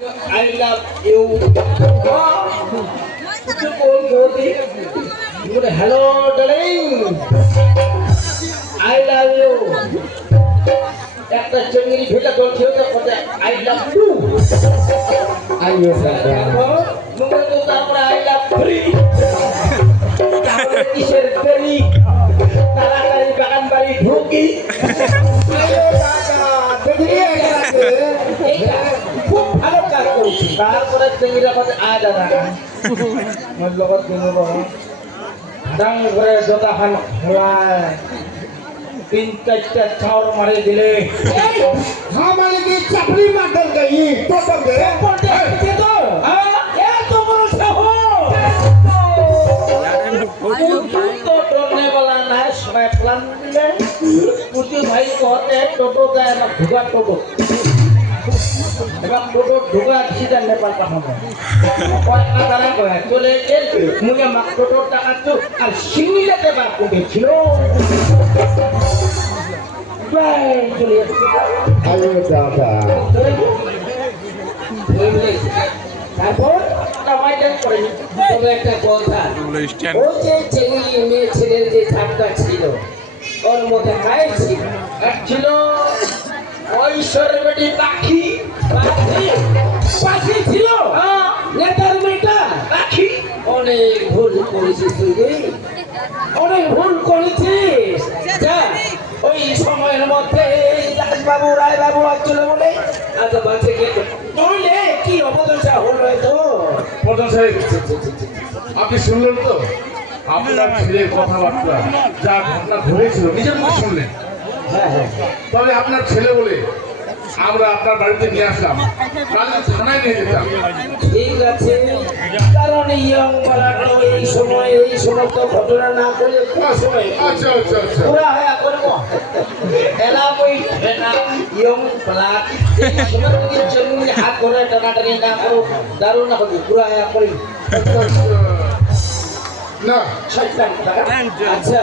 I love you. Triple Goti. Good hello, darling. I love you. একটা চেঙ্গিরি ভেটা চলছে ওটা কথা আই লাভ ইউ আইও দাদা মঙ্গল তো তারপরে আই লাভ ফ্রি তারপরে কিসের দেরি তারপরে চেঙ্গিরা কথা আয় দাদা মোর লগত কিনব ডাং করে জোতা খান খোলায় তিন চারটা ছাউর মারি দিলে हमारे की चपड़ी मार गई तो तो गए এত বড় সাহস তো ডরনে वाला না সবাই প্ল্যান দিলে পুতি ভাই কহতে টোটো যায় না ঢুকা টোটো এবার ফটো ঢোকা সিধা নেপাল পাঠাবো। কয়েকটা তারা কয়ে চলে গেল মুখে মা টাকা তো আর সিমিলাতে বার করেছিল তারপর একটা কথা ও যে মেয়ে ছেলের যে ঠাট্টা ছিল ওর মধ্যে কায় ছিল। ছিল বেটি পাখি। পাখি? পাখি ছিল? হ্যাঁ, নেতার মেয়েটা? পাখি। অনেক ভুল করেছিস তুই রে। অনেক ভুল করেছিস। যা। ওই সময়ের মধ্যে বাবু রায় বাবু আসছিল বলে আচ্ছা বাচ্চা কে নইলে কি অবদশা হলো তো প্রধান সাহেব আপনি শুনলেন তো? আপনার ছেলের কথাবার্তা যা ঘটনা ঘটেছিল নিজের মুখে শুনলেন। হ্যাঁ হ্যাঁ তবে আপনার ছেলে বলে আমরা আপনার বাড়িতে নিয়ে আসলাম। থানায় নিয়ে যেতাম। ঠিক আছে। কারণ ইয়ং এই সময় এই সমস্ত ঘটনা না করে আচ্ছা আচ্ছা আচ্ছা। পুরা হয়া করব। এলা কই না। ইয়ং প্লাট সময় যদি জমি হাত টানাটানি না করো। দারুণ না করবি পুরা হয়া করি। না। আচ্ছা।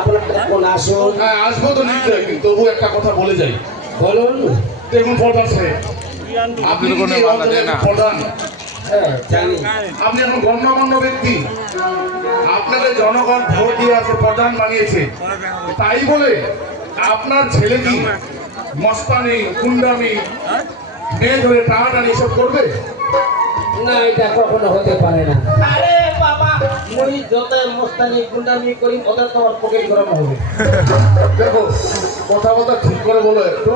আপনার আসুন। হ্যাঁ আসব তো নিশ্চয় কিন্তু তবু একটা কথা বলে যাই। বলুন। দেখুন প্রধান সাহেব আপনি প্রধান? আপনি এখন গণ্যমান্য ব্যক্তি। আপনাদের জনগণ ভোট দিয়ে প্রধান বানিয়েছে। তাই বলে আপনার ছেলে কি মস্তানি গুন্ডামি মেয়ে ধরে টানাটানি এসব করবে? না এটা কখনো হতে পারে না। মুই যত মস্তানি গুন্ডামি করি ওদের তোমার পকেট গরম হবে। দেখো কথা কথা ঠিক করে বলো একটু।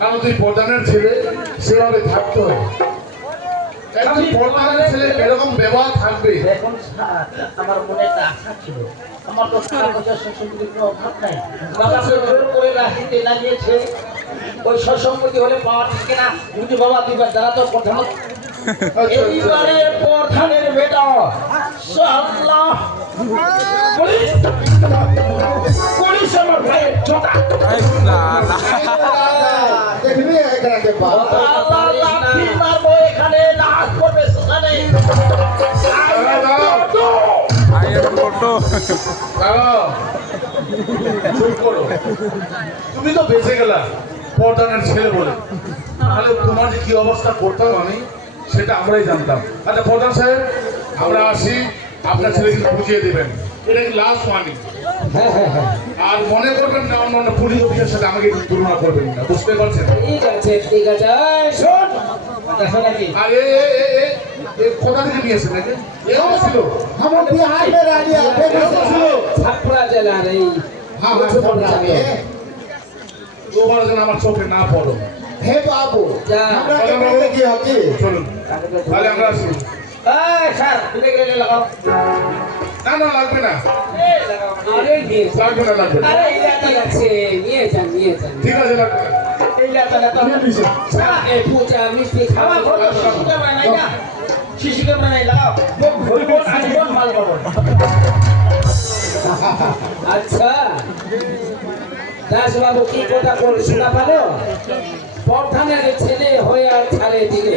কারণ তুই প্রধানের ছেলে সেভাবে থাকতে হয় একজন প্রধানের ছেলে এরকম ব্যবহার থাকবে। এখন আমার মনে একটা আশা ছিল। আমার তো টাকা পয়সা শ্বশুরগুলির কোনো অভাব নাই। বাবা জোর করে রাখিতে লাগিয়েছে। ওই সসম্মতি হলে পাওয়া ঠিক না বুঝি বাবা দুইবার যারা তো প্রধান তুমি তো বেঁচে গেলা পর্দানের ছেলে বলে। তাহলে তোমার যে কি অবস্থা করতাম আমি? সেটা আমরাই জানতাম। আচ্ছা প্রধান সাহেব আমরা আসি। আপনার ছেলেকে বুঝিয়ে দেবেন। এটা লাস্ট হ্যাঁ, হ্যাঁ, ওয়ার্নিং হ্যাঁ। আর মনে করবেন না অন্য অন্য পুলিশ অফিসের সাথে আমাকে তুলনা করবেন না। বুঝতে পারছেন? ঠিক আছে ঠিক আছে। শোন। এ ছিল? আমার আমার চোখে না পড়ো। হে বাবু কি হবে চলুন। তাহলে আমরা আসি। এই স্যার তুমি গেলে লাগাও। না না লাগবে না। এই লাগাও আরে নিয়ে যান। লাগবে না লাগবে না। আরে ঠিক আছে নিয়ে যান নিয়ে যান। ঠিক আছে লাগবে না। এই লাগাও লাগাও এই পূজা মিষ্টি খাওয়া আমার ঘরে বানাই না। শিশুকে বানাই লাগাও। মুখ ধরবো আজীবন মাল পাবো। আচ্ছা। দাস বাবু কি কথা বল শোনা পালো প্রধানের ছেলে হইয়া ছাড়ে দিলে।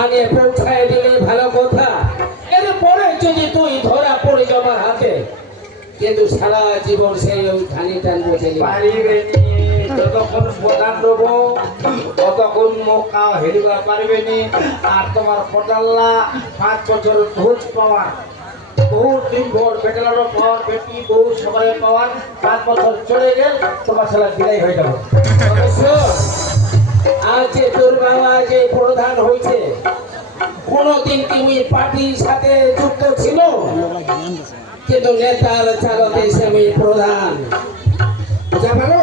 আগে পৌঁছায় দিলে ভালো কথা। এরপরে যদি তুই ধরা পড়ে আমার হাতে কিন্তু সারা জীবন সেই ওই ধানি টান বসে যতক্ষণ প্রধান দেব ততক্ষণ মৌকা হেরিবা পারবে আর তোমার পটাল্লা পাঁচ বছর ভোজ পাওয়ার বহুত দিন ভোর বেটালারও পাওয়ার বেটি বহু সবাই পাওয়ার পাঁচ বছর চলে গেল তোমার সালা বিদায় হয়ে যাবে। আর যে তোর বাবা যে প্রধান হয়েছে কোনদিন তুমি পার্টির সাথে যুক্ত ছিল? কিন্তু নেতার চালতে আমি প্রধান। বুঝা পারো?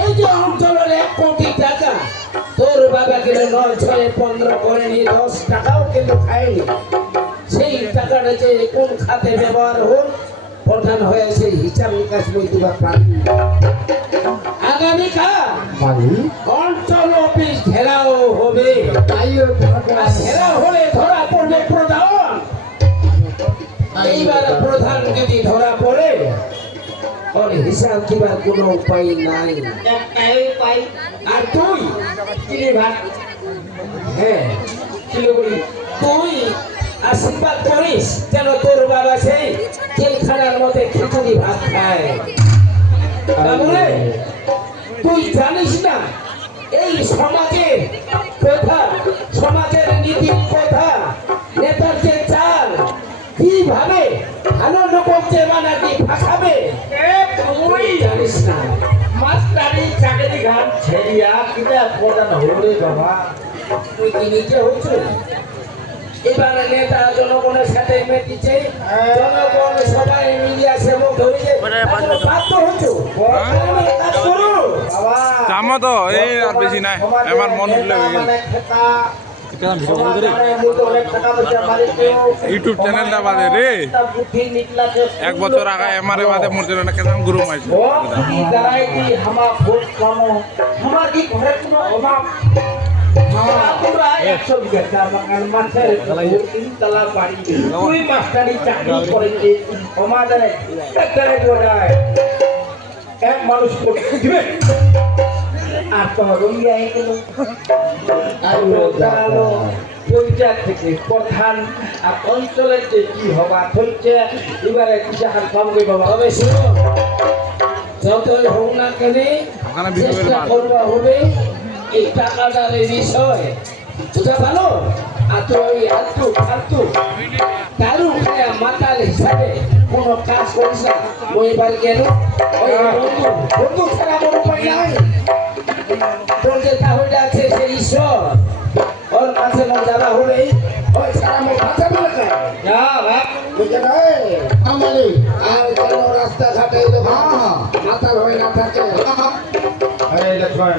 এই যে অঞ্চলের এক কোটি টাকা তোর বাবা কিন্তু নয় ছয় পনেরো করেনি দশ টাকাও কিন্তু খায়নি। সেই টাকাটা যে কোন খাতে ব্যবহার হোক প্রধান হয়ে সেই হিসাব নিকাশ বলতে বা পারি আগামীকাল মানে? ঘেরাও হবে। ঘেরা হলে ধরা পড়বে প্রধান। এইবার প্রধান যদি ধরা পড়ে ওর হিসাব দিবার নাই। আর তুই? কিরে ভাই হ্যাঁ তুই আশীর্বাদ করিস যেন তোর বাবা সেই জেলখানার মধ্যে খিচুড়ি ভাত খায়। তুই জানিস না এই সমাজে কথা সমাজের নীতির কথা নেতার যে চাল, কীভাবে ভালো লোককে বানাতে ফাঁসাবে এ তুই জানিস না, মাস্টারি চাকরি ঘাট ছেড়িয়া কিনা প্রধান হলে বাবা তুই কি নিজে হচ্ছ এবারে নেতা জনগণের সাথে মেটিছে। জনগণ সবাই মিলিয়া সেবক ধরেছে এখন বাধ্য হচ্ছ? বাবা। যাম তো এই আর বেশি নাই। আমার মন হয়ে গেল। ইউটিউব চ্যানেলটা বাদে রে। এক বছর আগে এমারে বাদে মোর কেমন গুরু মাইছে এক মানুষ দিবে আর রঙ্গি আই গেল আর দাঁড়াল পঞ্চায়েত থেকে প্রধান আর অঞ্চলের যে কি হবা হচ্ছে এবারে কিসাহার সঙ্গে বাবা শুনো যতই হোক না কেন চেষ্টা। করবা হবে এই টাকাটার এই বিষয়। বুঝা ভালো? আর ওই হাতু ফালতু। দারু মাতাল হিসাবে কোনো কাজ করিস না। ওইবার আছে সে ঈশ্বর। ওর কাছে মন যারা ওই ছাড়া আমার বুঝে নাই আর কেন রাস্তাঘাটে তো হ্যাঁ, হ্যাঁ। মাতাল হয়ে না থাকে। হ্যাঁ, দেখবেন।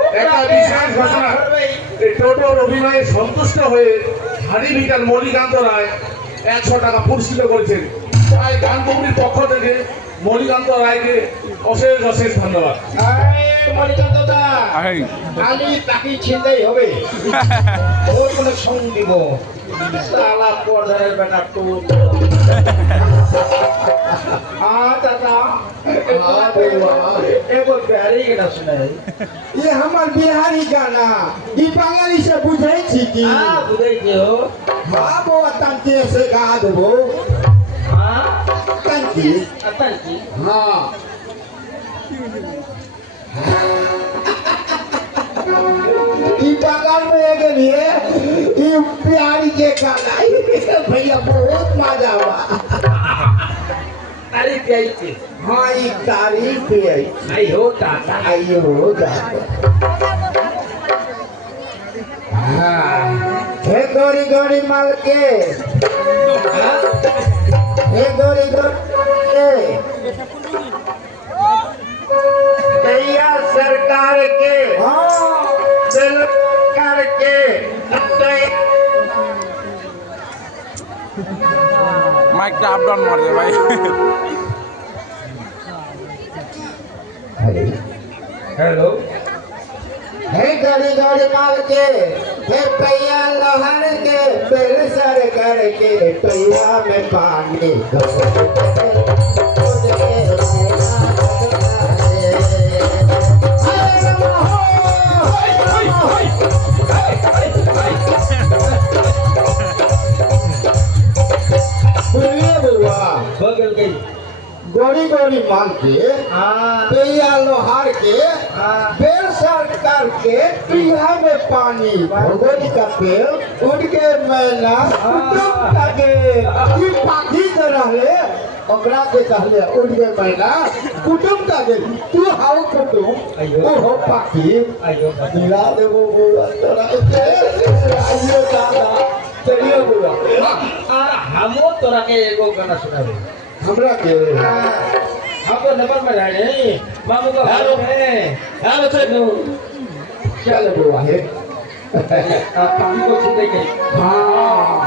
একটা বিশেষ ঘোষণা। এই টোটোর অভিনয়ে সন্তুষ্ট হয়ে হারি বিকাল মণিকান্ত রায় একশো টাকা পুরস্কৃত করেছেন। তাই গান কমিটির পক্ষ থেকে মণিকান্ত রায়কে অশেষ অশেষ ধন্যবাদ। খালি পাখি ছিনতেই হবে। ওর কোনো সঙ্গ দিব সালা পর্দারের हाँ चाचा। हाँ, हाँ। ये हमार बिहारी गाना ई बंगाली से बुझै छी की? हाँ बुझै छी हो। हाँ बुआ तंती से गा देबो हाँ? तंती तंती हाँ। टागन में के लिए ये प्यारी के कालाई। भैया बहुत मज़ा हुआ तारी के थी? हाँ ये तारी पे आई। आई हो दादा आई हो दादा हाँ हे गोरी गोरी माल के हाँ। हे गोरी गोरी মাইকটা আপ ডাউন মারছে ভাই हेलो हे गोरी गोरी माल के हे भैया लोहर के बेल सरकार के भैया में पानी दो गोरी माल के भैया लोहार के बेल सरकार के पिया में पानी भगोरी का पेड़ उड़ के मैना कुटुम ई पाखी के रहले ओकरा के कहले उड़ के मैना कुटुम का गे तू हाउ कुटुम? ओ हो पाखी मिला देबो बुआ तोरा के आइयो दादा चलिए बुआ। हमो तोरा के एगो गाना सुनाबे। हमरा के हम तो नंबर में रहे मामू का घर में हेलो चलो चल बुआ है पानी को छीने के हाँ